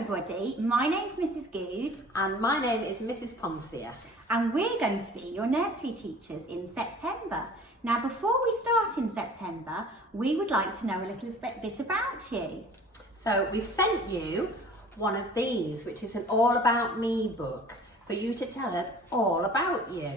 everybody, my name's Mrs Goode And my name is Mrs Poncia. and we're going to be your nursery teachers in September. Now before we start in September, we would like to know a little bit about you. So we've sent you one of these, which is an All About Me book, for you to tell us all about you.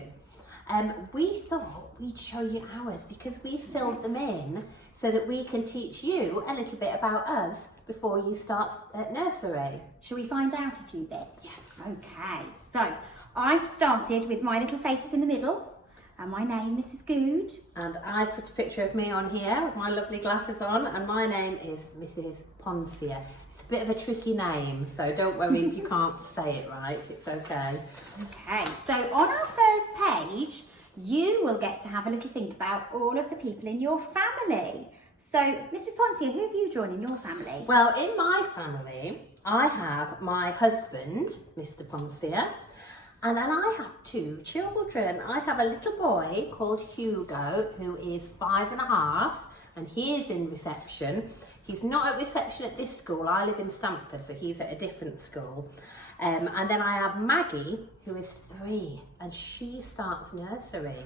We thought we'd show you ours because we filled them in so that we can teach you a little bit about us before you start at nursery. Shall we find out a few bits? Yes. Okay, so I've started with my little face in the middle and my name, Mrs Goode. And I put a picture of me on here with my lovely glasses on, and my name is Mrs Poncia. It's a bit of a tricky name, so don't worry if you can't say it right, it's okay. Okay, so on our first page, you will get to have a little think about all of the people in your family. So, Mrs Poncia, who have you joined in your family? Well, in my family, I have my husband, Mr Poncia, and then I have two children. I have a little boy called Hugo, who is 5.5, and he is in reception. He's not at reception at this school. I live in Stamford, so he's at a different school. And then I have Maggie, who is 3, and she starts nursery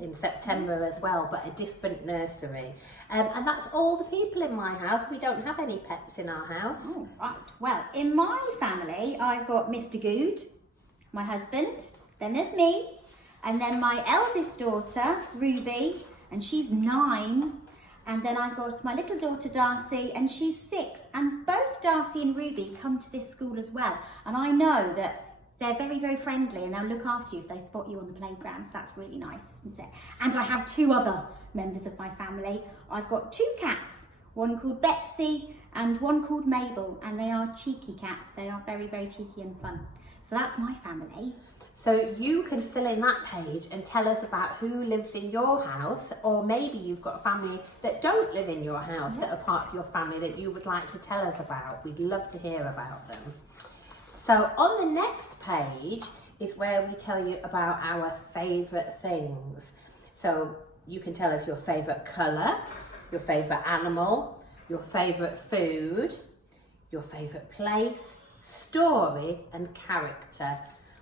in September as well, but a different nursery. And that's all the people in my house. We don't have any pets in our house. Oh, right. Well, in my family, I've got Mr Goode, my husband, then there's me, and then my eldest daughter, Ruby, and she's 9. And then I've got my little daughter Darcy, and she's 6. And both Darcy and Ruby come to this school as well. And I know that they're very, very friendly, and they'll look after you if they spot you on the playground. So that's really nice, isn't it? And I have 2 other members of my family. I've got 2 cats, one called Betsy and one called Mabel. And they are cheeky cats. They are very, very cheeky and fun. So that's my family. So you can fill in that page and tell us about who lives in your house, or maybe you've got a family that don't live in your house that are part of your family that you would like to tell us about. We'd love to hear about them. So on the next page is where we tell you about our favourite things. So you can tell us your favourite colour, your favourite animal, your favourite food, your favourite place, story and character.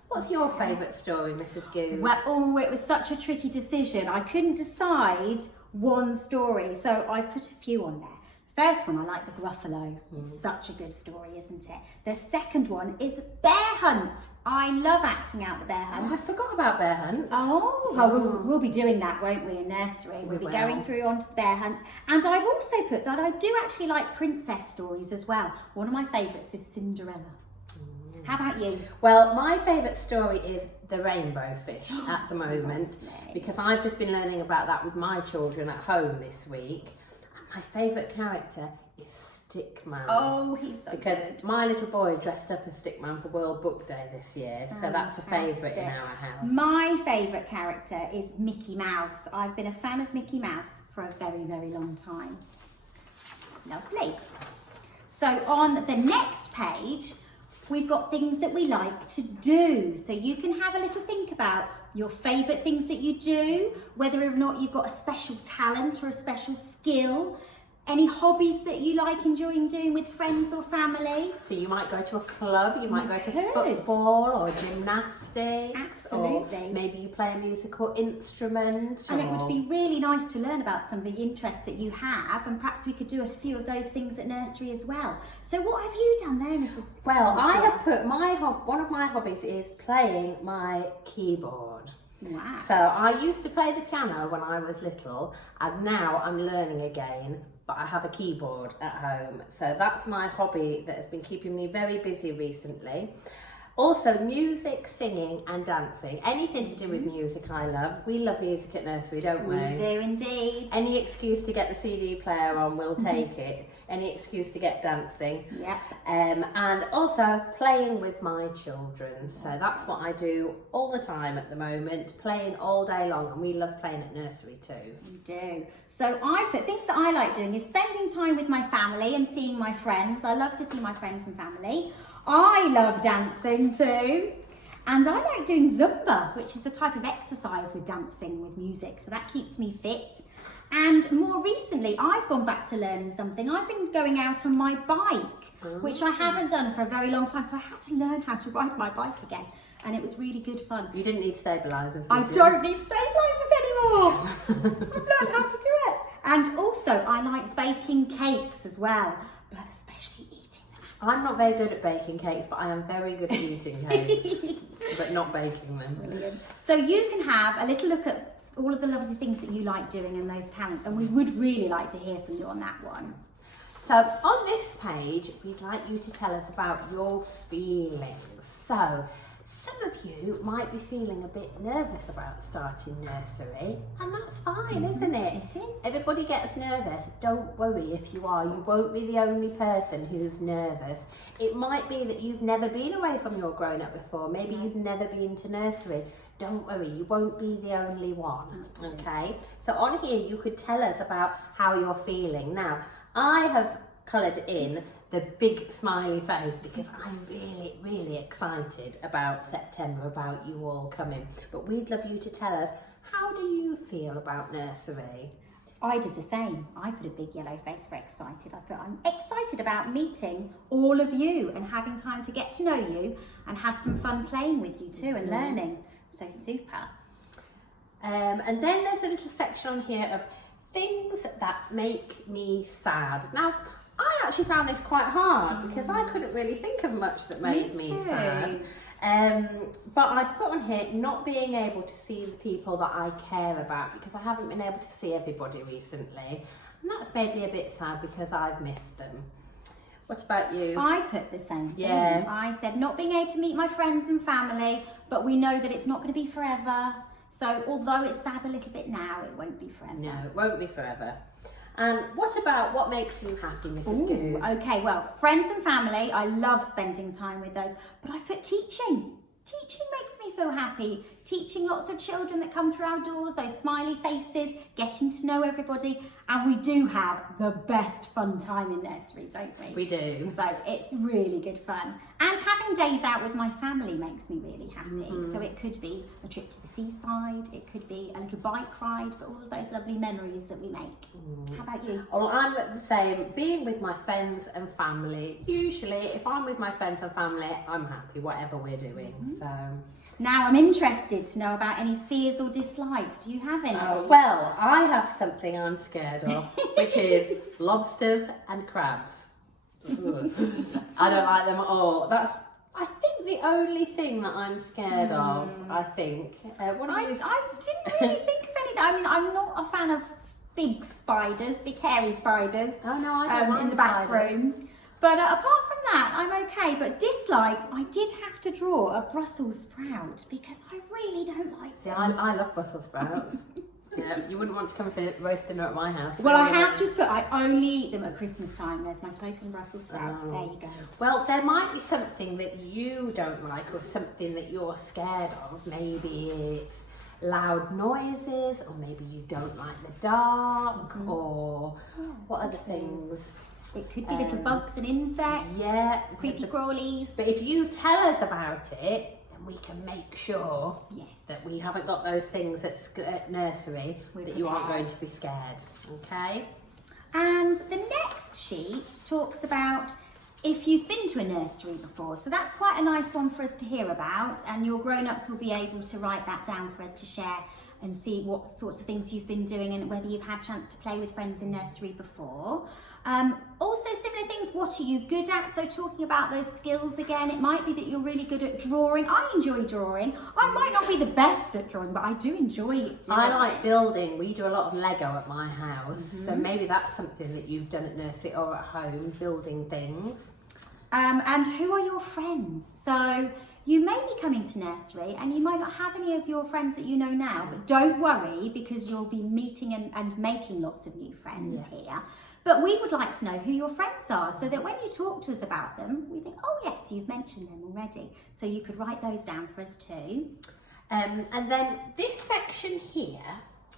What's your favourite story, Mrs Goode? Well, oh, it was such a tricky decision. I couldn't decide one story, so I've put a few on there. First one, I like the Gruffalo. It's such a good story, isn't it? The second one is Bear Hunt. I love acting out the Bear Hunt. Oh, I forgot about Bear Hunt. We'll be doing that, won't we, in nursery? We'll be going through onto the Bear Hunt. And I've also put that I do actually like princess stories as well. One of my favourites is Cinderella. How about you? Well, my favourite story is The Rainbow Fish at the moment, because I've just been learning about that with my children at home this week. And my favourite character is Stickman. Oh, he's so because good. my little boy dressed up as Stickman for World Book Day this year, so that's a favourite in our house. My favourite character is Mickey Mouse. I've been a fan of Mickey Mouse for a very, very long time. Lovely. So on the next page, we've got things that we like to do. So you can have a little think about your favourite things that you do, whether or not you've got a special talent or a special skill, any hobbies that you like enjoying doing with friends or family. So you might go to a club, you might go to football or gymnastics. Absolutely. Or maybe you play a musical instrument. And it would be really nice to learn about some of the interests that you have, and perhaps we could do a few of those things at nursery as well. So what have you done there, Mrs. Well, I have put one of my hobbies is playing my keyboard. Wow. So I used to play the piano when I was little, and now I'm learning again, but I have a keyboard at home. So that's my hobby that has been keeping me very busy recently. Also, music, singing and dancing. Anything to do with music I love. We love music at nursery, don't we? We do indeed. Any excuse to get the CD player on, we'll take it. Any excuse to get dancing. Yep. And also playing with my children. So that's what I do all the time at the moment, playing all day long, and we love playing at nursery too. You do. So I put things that I like doing is spending time with my family and seeing my friends. I love to see my friends and family. I love dancing too. And I like doing Zumba, which is a type of exercise with dancing with music. So that keeps me fit. And more recently, I've gone back to learning something. I've been going out on my bike, which I haven't done for a very long time. So I had to learn how to ride my bike again. And it was really good fun. You didn't need stabilisers, I don't need stabilisers anymore. I've learned how to do it. And also, I like baking cakes as well, but especially eating them. I'm not very good at baking cakes, but I am very good at eating cakes, but not baking them. Brilliant. So you can have a little look at all of the lovely things that you like doing and those talents, and we would really like to hear from you on that one. So on this page, we'd like you to tell us about your feelings. So some of you might be feeling a bit nervous about starting nursery, and that's fine, isn't it? It is. Everybody gets nervous. Don't worry if you are. You won't be the only person who's nervous. It might be that you've never been away from your grown-up before. Maybe you've never been to nursery. Don't worry, you won't be the only one, okay? So on here, you could tell us about how you're feeling. Now, I have coloured in the big smiley face because I'm really, really excited about September, about you all coming. But we'd love you to tell us, how do you feel about nursery? I did the same. I put a big yellow face for excited. I'm excited about meeting all of you and having time to get to know you and have some fun playing with you too and learning. So super. And then there's a little section on here of things that make me sad. Now, I actually found this quite hard because I couldn't really think of much that made me sad. But I've put on here not being able to see the people that I care about because I haven't been able to see everybody recently. And that's made me a bit sad because I've missed them. What about you? I put the same thing. Yeah. I said not being able to meet my friends and family, but we know that it's not going to be forever. So although it's sad a little bit now, it won't be forever. No, it won't be forever. And what about what makes you happy, Mrs. Goode? Okay, well, friends and family, I love spending time with those, but I've put teaching. Teaching makes me feel happy. Teaching lots of children that come through our doors, those smiley faces, getting to know everybody. And we do have the best fun time in nursery, don't we? We do. So it's really good fun. And having days out with my family makes me really happy. So it could be a trip to the seaside, it could be a little bike ride, but all of those lovely memories that we make. How about you? Well, I'm the same. Being with my friends and family. Usually, if I'm with my friends and family, I'm happy, whatever we're doing. So now I'm interested to know about any fears or dislikes. Do you have any? Well, I have something I'm scared of, which is lobsters and crabs. I don't like them at all. That's, I think, the only thing that I'm scared of. I think. What are you? I didn't really think of anything. I mean, I'm not a fan of big spiders, big hairy spiders. Oh no, I don't mind in the spiders. bathroom. But apart from that, I'm okay. But dislikes, I did have to draw a Brussels sprout because I really don't like See, them. I love Brussels sprouts. Yeah, you wouldn't want to come for roast dinner at my house. Well, I have just put, I only eat them at Christmas time. There's my token Brussels sprouts. There you go. Well, there might be something that you don't like or something that you're scared of. Maybe it's loud noises, or maybe you don't like the dark, or what other things? It could be little bugs and insects. Yeah. Creepy crawlies. But if you tell us about it, then we can make sure that we haven't got those things at nursery, that you aren't going to be scared. Okay? And the next sheet talks about if you've been to a nursery before. So that's quite a nice one for us to hear about, and your grown-ups will be able to write that down for us to share and see what sorts of things you've been doing and whether you've had a chance to play with friends in nursery before. Also similar things, what are you good at? So talking about those skills again, it might be that you're really good at drawing. I enjoy drawing. I might not be the best at drawing, but I do enjoy it. I like building. We do a lot of Lego at my house, so maybe that's something that you've done at nursery or at home, building things. And who are your friends? So you may be coming to nursery and you might not have any of your friends that you know now, but don't worry because you'll be meeting and making lots of new friends here. But we would like to know who your friends are so that when you talk to us about them, we think, oh yes, you've mentioned them already. So you could write those down for us too. And then this section here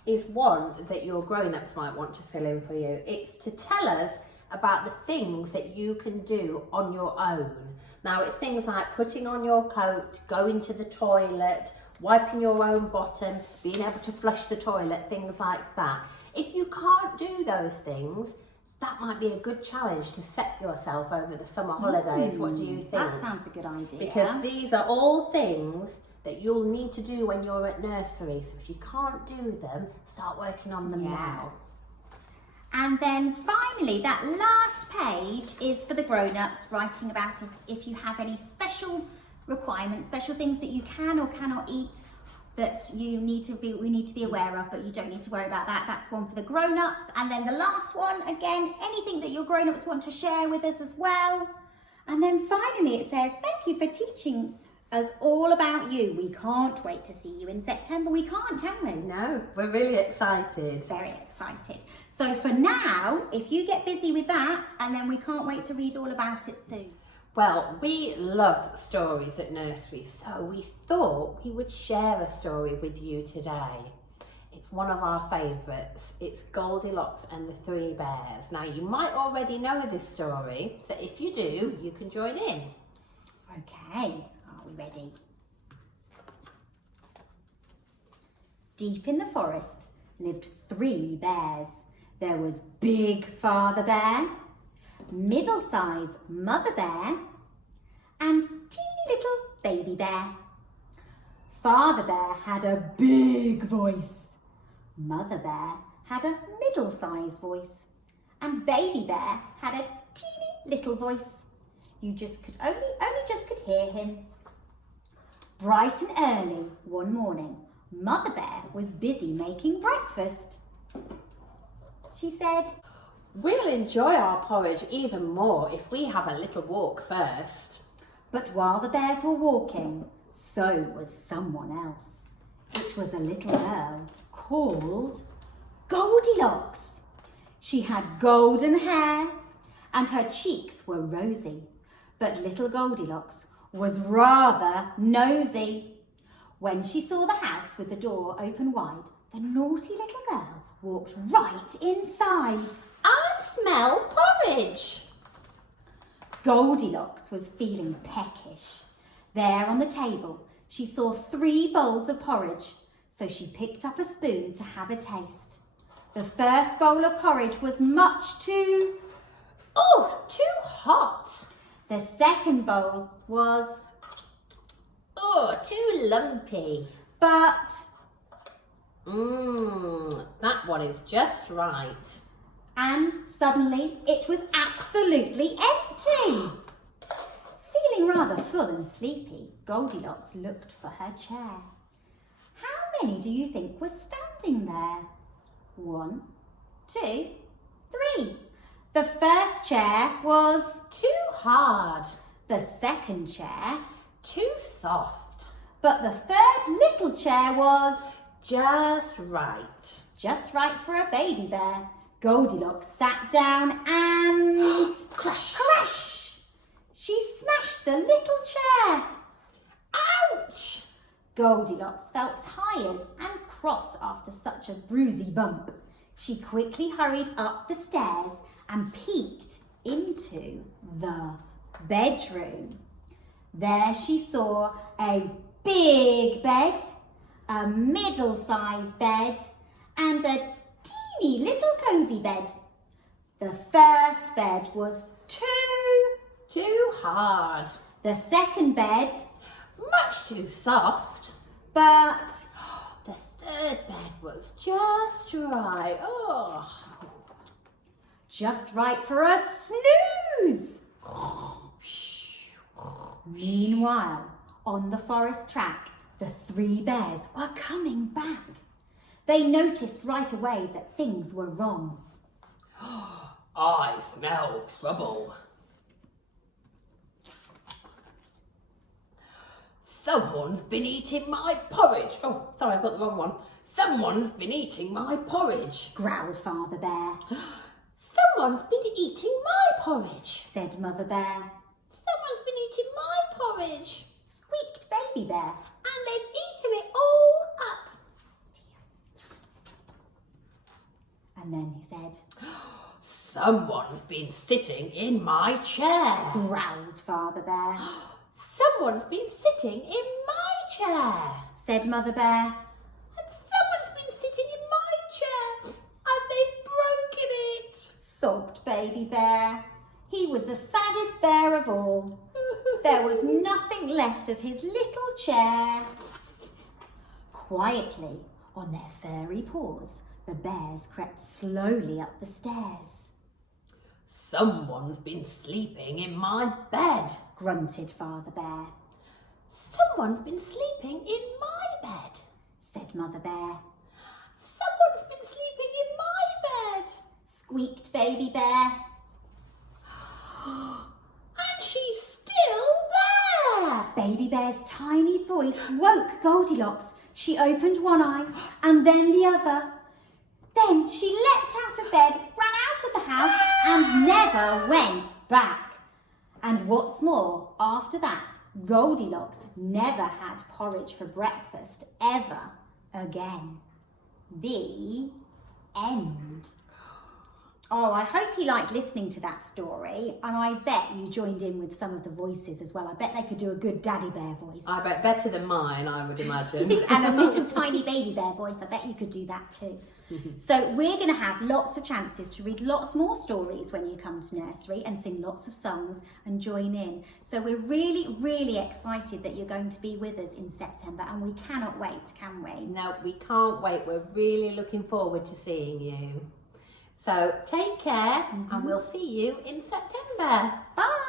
is one that your grown-ups might want to fill in for you. It's to tell us about the things that you can do on your own. Now it's things like putting on your coat, going to the toilet, wiping your own bottom, being able to flush the toilet, things like that. If you can't do those things, that might be a good challenge to set yourself over the summer holidays. What do you think? That sounds a good idea. Because these are all things that you'll need to do when you're at nursery. So if you can't do them, start working on them now. And then finally, that last page is for the grown-ups, writing about if you have any special requirements, special things that you can or cannot eat that we need to be aware of, but you don't need to worry about that. That's one for the grown-ups. And then the last one, again, anything that your grown-ups want to share with us as well. And then finally it says, thank you for teaching us all about you. We can't wait to see you in September. We can't, can we? No, we're really excited. Very excited. So for now, if you get busy with that, and then we can't wait to read all about it soon. Well, we love stories at nursery, so we thought we would share a story with you today. It's one of our favourites. It's Goldilocks and the Three Bears. Now, you might already know this story, so if you do, you can join in. Okay, are we ready? Deep in the forest lived 3 bears. There was Big Father Bear, middle-sized Mother Bear, and teeny little Baby Bear. Father Bear had a big voice. Mother Bear had a middle-sized voice. And Baby Bear had a teeny little voice. You just could only just could hear him. Bright and early one morning, Mother Bear was busy making breakfast. She said, We'll enjoy our porridge even more if we have a little walk first. But while the bears were walking, so was someone else. It was a little girl called Goldilocks. She had golden hair and her cheeks were rosy, but little Goldilocks was rather nosy. When she saw the house with the door open wide, the naughty little girl walked right inside. I smell porridge. Goldilocks was feeling peckish. There on the table, she saw 3 bowls of porridge, so she picked up a spoon to have a taste. The first bowl of porridge was much too hot. The second bowl was too lumpy. But that one is just right. And suddenly it was absolutely empty. Feeling rather full and sleepy, Goldilocks looked for her chair. How many do you think were standing there? 1, 2, 3. The first chair was too hard. The second chair, too soft. But the third little chair was just right. Just right for a baby bear. Goldilocks sat down and crash! Crash! She smashed the little chair. Ouch! Goldilocks felt tired and cross after such a bruisey bump. She quickly hurried up the stairs and peeked into the bedroom. There she saw a big bed, a middle-sized bed, and a teeny little cosy bed. The first bed was too hard. The second bed, much too soft. But the third bed was just right. Just right for a snooze. Meanwhile, on the forest track, the 3 bears were coming back. They noticed right away that things were wrong. I smell trouble. Someone's been eating my porridge. Oh, sorry, I've got the wrong one. Someone's been eating my porridge, growled Father Bear. Someone's been eating my porridge, said Mother Bear. Someone's been eating my porridge, squeaked Baby Bear. And they've eaten it all up. And then he said, Someone's been sitting in my chair, growled Father Bear. Someone's been sitting in my chair, said Mother Bear. And someone's been sitting in my chair and they've broken it, sobbed Baby Bear. He was the saddest bear of all. There was nothing left of his little chair. Quietly, on their furry paws, the bears crept slowly up the stairs. Someone's been sleeping in my bed, grunted Father Bear. Someone's been sleeping in my bed, said Mother Bear. Someone's been sleeping in my bed, squeaked Baby Bear. And she's still there. Baby Bear's tiny voice woke Goldilocks. She opened one eye and then the other. Then she leapt out of bed, ran out of the house and never went back. And what's more, after that, Goldilocks never had porridge for breakfast ever again. The end. Oh, I hope you liked listening to that story, and I bet you joined in with some of the voices as well. I bet they could do a good Daddy Bear voice. I bet better than mine, I would imagine. And a little tiny Baby Bear voice. I bet you could do that too. So we're going to have lots of chances to read lots more stories when you come to nursery and sing lots of songs and join in. So we're really, really excited that you're going to be with us in September, and we cannot wait, can we? No, we can't wait. We're really looking forward to seeing you. So take care and we'll see you in September. Bye.